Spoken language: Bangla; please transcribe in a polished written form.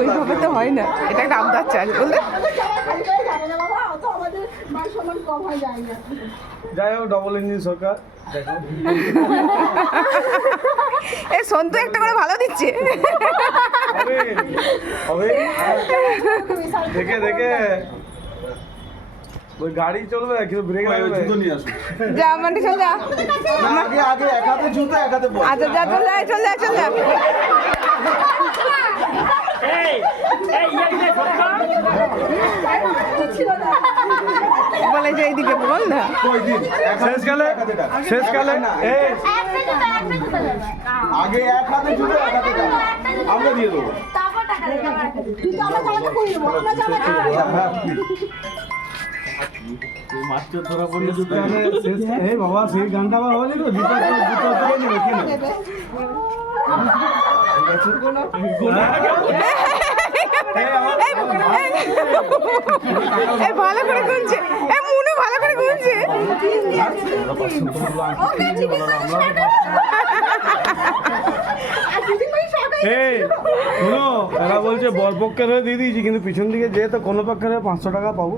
ওইভাবে তো হয় না, এটা একটা আবদার চাল বললে। যাই হোক, ডবল ইঞ্জিন সরকার এ সন্তু একটা করে ভালো দিচ্ছে। হবে দেখে দেখে ওই গাড়ি চলবে কিন্তু ব্রেক লাগবে। যা মান্টি চল যা। আগে আগে এক হাতে জুতো এক হাতে বল। আচ্ছা যা, চল যা চল যা চল যা। বলে যে এইদিকে বল না। শেষকালে আগে এক হাতে জুতো এক হাতে টাকা আমরা দিয়ে দেবো। মাস্টার ধরা পড়লে জুতো বাবা সেই গানটা আবার হবে তো জুতো জুতো নেবে কি ভালো করে গুনছে, মুনু ভালো করে গুনছে। এরা বলছে বরপক্ষের হয়ে দিয়ে দিয়েছি, কিন্তু পিছন দিকে যেয়ে তো কোনো পক্ষের 500 টাকা পাবো।